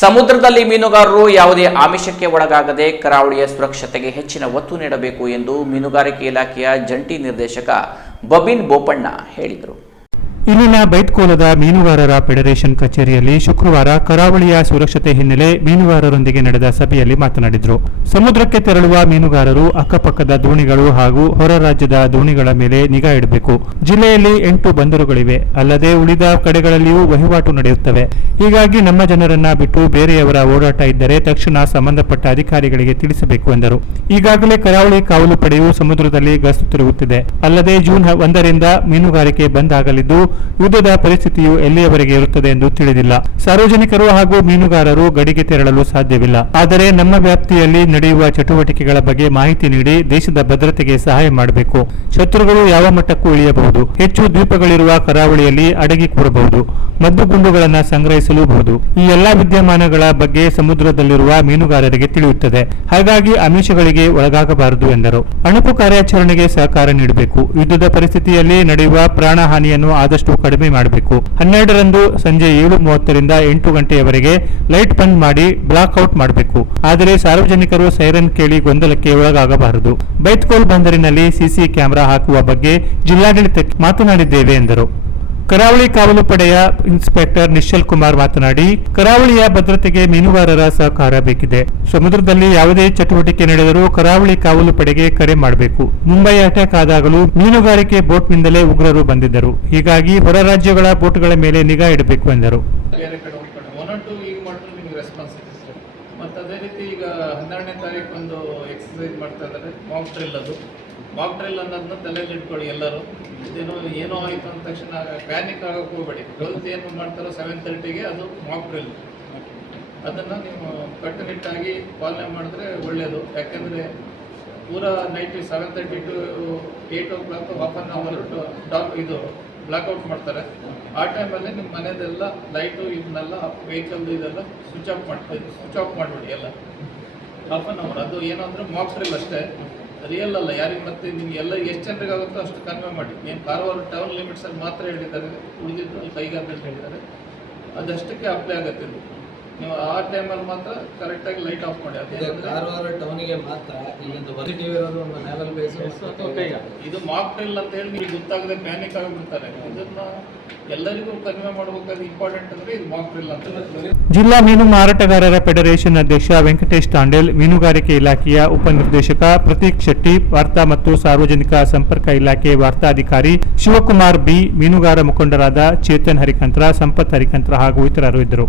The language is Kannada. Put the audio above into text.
ಸಮುದ್ರದಲ್ಲಿ ಮೀನುಗಾರರು ಯಾವುದೇ ಆಮಿಷಕ್ಕೆ ಒಳಗಾಗದೆ ಕರಾವಳಿಯ ಸುರಕ್ಷತೆಗೆ ಹೆಚ್ಚಿನ ಒತ್ತು ನೀಡಬೇಕು ಎಂದು ಮೀನುಗಾರಿಕೆ ಇಲಾಖೆಯ ಜಂಟಿ ನಿರ್ದೇಶಕ ಬಬಿನ್ ಬೋಪಣ್ಣ ಹೇಳಿದರು. ಇಲ್ಲಿನ ಬೈಟ್ಕೋಲದ ಮೀನುಗಾರರ ಫೆಡರೇಷನ್ ಕಚೇರಿಯಲ್ಲಿ ಶುಕ್ರವಾರ ಕರಾವಳಿಯ ಸುರಕ್ಷತೆ ಹಿನ್ನೆಲೆ ಮೀನುಗಾರರೊಂದಿಗೆ ನಡೆದ ಸಭೆಯಲ್ಲಿ ಮಾತನಾಡಿದರು. ಸಮುದ್ರಕ್ಕೆ ತೆರಳುವ ಮೀನುಗಾರರು ಅಕ್ಕಪಕ್ಕದ ದೋಣಿಗಳು ಹಾಗೂ ಹೊರ ರಾಜ್ಯದ ದೋಣಿಗಳ ಮೇಲೆ ನಿಗಾ ಇಡಬೇಕು. ಜಿಲ್ಲೆಯಲ್ಲಿ ಎಂಟು ಬಂದರುಗಳಿವೆ. ಅಲ್ಲದೆ ಉಳಿದ ಕಡೆಗಳಲ್ಲಿಯೂ ವಹಿವಾಟು ನಡೆಯುತ್ತವೆ. ಹೀಗಾಗಿ ನಮ್ಮ ಜನರನ್ನ ಬಿಟ್ಟು ಬೇರೆಯವರ ಓಡಾಟ ಇದ್ದರೆ ತಕ್ಷಣ ಸಂಬಂಧಪಟ್ಟ ಅಧಿಕಾರಿಗಳಿಗೆ ತಿಳಿಸಬೇಕು ಎಂದರು. ಈಗಾಗಲೇ ಕರಾವಳಿ ಕಾವಲು ಪಡೆಯು ಸಮುದ್ರದಲ್ಲಿ ಗಸ್ತು ತಿರುಗುತ್ತಿದೆ. ಅಲ್ಲದೆ ಜೂನ್ ಒಂದರಿಂದ ಮೀನುಗಾರಿಕೆ ಬಂದ್ ಆಗಲಿದ್ದು ಯುದ್ಧದ ಪರಿಸ್ಥಿತಿಯು ಎಲ್ಲಿಯವರೆಗೆ ಇರುತ್ತದೆ ಎಂದು ತಿಳಿದಿಲ್ಲ. ಸಾರ್ವಜನಿಕರು ಹಾಗೂ ಮೀನುಗಾರರು ಗಡಿಗೆ ತೆರಳಲು ಸಾಧ್ಯವಿಲ್ಲ. ಆದರೆ ನಮ್ಮ ವ್ಯಾಪ್ತಿಯಲ್ಲಿ ನಡೆಯುವ ಚಟುವಟಿಕೆಗಳ ಬಗ್ಗೆ ಮಾಹಿತಿ ನೀಡಿ ದೇಶದ ಭದ್ರತೆಗೆ ಸಹಾಯ ಮಾಡಬೇಕು. ಶತ್ರುಗಳು ಯಾವ ಮಟ್ಟಕ್ಕೂ ಇಳಿಯಬಹುದು. ಹೆಚ್ಚು ದ್ವೀಪಗಳಿರುವ ಕರಾವಳಿಯಲ್ಲಿ ಅಡಗಿ ಕೂರಬಹುದು. ಮದ್ದುಗುಂಡುಗಳನ್ನು ಸಂಗ್ರಹಿಸಲೂಬಹುದು. ಈ ಎಲ್ಲಾ ವಿದ್ಯಮಾನಗಳ ಬಗ್ಗೆ ಸಮುದ್ರದಲ್ಲಿರುವ ಮೀನುಗಾರರಿಗೆ ತಿಳಿಯುತ್ತದೆ. ಹಾಗಾಗಿ ಆಮಿಷಗಳಿಗೆ ಒಳಗಾಗಬಾರದು ಎಂದರು. ಅಣುಕು ಕಾರ್ಯಾಚರಣೆಗೆ ಸಹಕಾರ ನೀಡಬೇಕು. ಯುದ್ಧದ ಪರಿಸ್ಥಿತಿಯಲ್ಲಿ ನಡೆಯುವ ಪ್ರಾಣಹಾನಿಯನ್ನು ಆದಷ್ಟು ಕಡಿಮೆ ಮಾಡಬೇಕು. ಹನ್ನೆರಡರಂದು ಸಂಜೆ ಏಳು ಮೂವತ್ತರಿಂದ ಎಂಟು ಗಂಟೆಯವರೆಗೆ ಲೈಟ್ ಬಂದ್ ಮಾಡಿ ಬ್ಲಾಕ್ ಔಟ್ ಮಾಡಬೇಕು. ಆದರೆ ಸಾರ್ವಜನಿಕರು ಸೈರನ್ ಕೇಳಿ ಗೊಂದಲಕ್ಕೆ ಒಳಗಾಗಬಾರದು. ಬೈತ್ಕೋಲ್ ಬಂದರಿನಲ್ಲಿ ಸಿಸಿ ಕ್ಯಾಮೆರಾ ಹಾಕುವ ಬಗ್ಗೆ ಜಿಲ್ಲಾಡಳಿತಕ್ಕೆ ಮಾತನಾಡಿದ್ದೇವೆ ಎಂದರು. ಕರಾವಳಿ ಕಾವಲು ಪಡೆಯ ಇನ್ಸ್ಪೆಕ್ಟರ್ ನಿಶ್ಚಲ್ ಕುಮಾರ್ ಮಾತನಾಡಿ, ಕರಾವಳಿಯ ಭದ್ರತೆಗೆ ಮೀನುಗಾರರ ಸಹಕಾರ ಬೇಕಿದೆ. ಸಮುದ್ರದಲ್ಲಿ ಯಾವುದೇ ಚಟುವಟಿಕೆ ನಡೆದರೂ ಕರಾವಳಿ ಕಾವಲು ಪಡೆಗೆ ಕರೆ ಮಾಡಬೇಕು. ಮುಂಬೈ ಅಟ್ಯಾಕ್ ಆದಾಗಲೂ ಮೀನುಗಾರಿಕೆ ಬೋಟ್ನಿಂದಲೇ ಉಗ್ರರು ಬಂದಿದ್ದರು. ಹೀಗಾಗಿ ಹೊರ ರಾಜ್ಯಗಳ ಬೋಟ್ಗಳ ಮೇಲೆ ನಿಗಾ ಇಡಬೇಕು ಎಂದರು. ಮಾಡ್ತಾ ಇದ್ದಾರೆ. ಮಾಕ್ ಡ್ರಿಲ್ ಅದು ಅನ್ನೋದನ್ನ ತಲೆಯಲ್ಲಿ ಇಟ್ಕೊಳ್ಳಿ ಎಲ್ಲರೂ. ಇದೇನೋ ಏನೋ ಆಯಿತು ಅಂದ ತಕ್ಷಣ ಪ್ಯಾನಿಕ್ ಆಗೋಕೆ ಹೋಗಬೇಡಿ. ಟ್ವೆಲ್ತ್ ಏನು ಮಾಡ್ತಾರೋ ಸೆವೆನ್ ತರ್ಟಿಗೆ ಅದು ಮಾಕ್ ಡ್ರಿಲ್ ಅದನ್ನು ನೀವು ಕಟ್ಟುನಿಟ್ಟಾಗಿ ಪಾಲನೆ ಮಾಡಿದ್ರೆ ಒಳ್ಳೆಯದು ಯಾಕೆಂದರೆ ಪೂರ night seven thirty to eight o'clock half an hour dark ಇದು ಬ್ಲಾಕ್ಔಟ್ ಮಾಡ್ತಾರೆ. ಆ ಟೈಮಲ್ಲಿ ನಿಮ್ಮ ಮನೆಯದೆಲ್ಲ ಲೈಟು ಇದನ್ನೆಲ್ಲ ವೆಹಿಕಲ್ದು ಇದೆಲ್ಲ ಸ್ವಿಚ್ ಆಫ್ ಮಾಡ್ತಾ ಸ್ವಿಚ್ ಆಫ್ ಮಾಡಿಬಿಡಿ ಎಲ್ಲ. ಹಾಫ್ ಆನ್ ಅವರ್ ಅದು ಏನಂದ್ರೆ ಮಾಕ್ ಡ್ರಿಲ್ ಅಷ್ಟೇ. ರಿಯಲ್ ಅಲ್ಲ ಯಾರಿಗೆ ಮತ್ತೆ ನಿಮ್ಗೆ ಎಲ್ಲ ಎಷ್ಟು ಜನರಿಗೆ ಆಗುತ್ತೋ ಅಷ್ಟು ಕನ್ವೆ ಮಾಡಿ. ಏನು ಕಾರವಾರ ಟೌನ್ ಲಿಮಿಟ್ಸಲ್ಲಿ ಮಾತ್ರ ಹೇಳಿದ್ದಾರೆ ಉಳಿದಿದ್ದು ಕೈಗಾರಿಕೆ ಹೇಳಿದ್ದಾರೆ. ಅದಷ್ಟಕ್ಕೆ ಅಪ್ಲೈ ಆಗುತ್ತೆ ಇದು ನೀವು ಆ ಟೈಮಲ್ಲಿ ಮಾತ್ರ ಕರೆಕ್ಟಾಗಿ ಲೈಟ್ ಆಫ್ ಮಾಡಿ. ಕಾರವಾರ ಟೌನಿಗೆ ಮಾತ್ರ ಇಲ್ಲಿಂದ ಪಾಸಿಟಿವ್ ಇರೋದು ಒಂದು ನ್ಯಾವಲ್ ಬೇಸ್ ಇದು ಮಾಕ್ ಡ್ರಿಲ್ ಅಂತ ಹೇಳಿ ನಿಮಗೆ ಗೊತ್ತಾಗದೆ ಪ್ಯಾನಿಕ್ ಆಗಿಬಿಡ್ತಾರೆ. ಇದನ್ನ ಎಲ್ಲರಿಗೂ ಕನ್ವೆ ಮಾಡಬೇಕಾದ ಇಂಪಾರ್ಟೆಂಟ್ ಅಂದ್ರೆ ಇದು ಮಾಕ್ ಡ್ರಿಲ್ ಅಂತ ಹೇಳಿ ಜಿಲ್ಲಾ ಮೀನು ಮಾರಾಟಗಾರರ ಫೆಡರೇಷನ್ ಅಧ್ಯಕ್ಷ ವೆಂಕಟೇಶ್ ತಾಂಡೇಲ್ ಮೀನುಗಾರಿಕೆ ಇಲಾಖೆಯ ಉಪನಿರ್ದೇಶಕ ಪ್ರತೀಕ್ ಶೆಟ್ಟಿ ವಾರ್ತಾ ಮತ್ತು ಸಾರ್ವಜನಿಕ ಸಂಪರ್ಕ ಇಲಾಖೆ ವಾರ್ತಾಧಿಕಾರಿ ಶಿವಕುಮಾರ್ ಬಿ ಮೀನುಗಾರ ಮುಖಂಡರಾದ ಚೇತನ್ ಹರಿಕಂತ್ರ ಸಂಪತ್ ಹರಿಕಂತ್ರ ಹಾಗೂ ಇತರರು ಇದ್ದರು.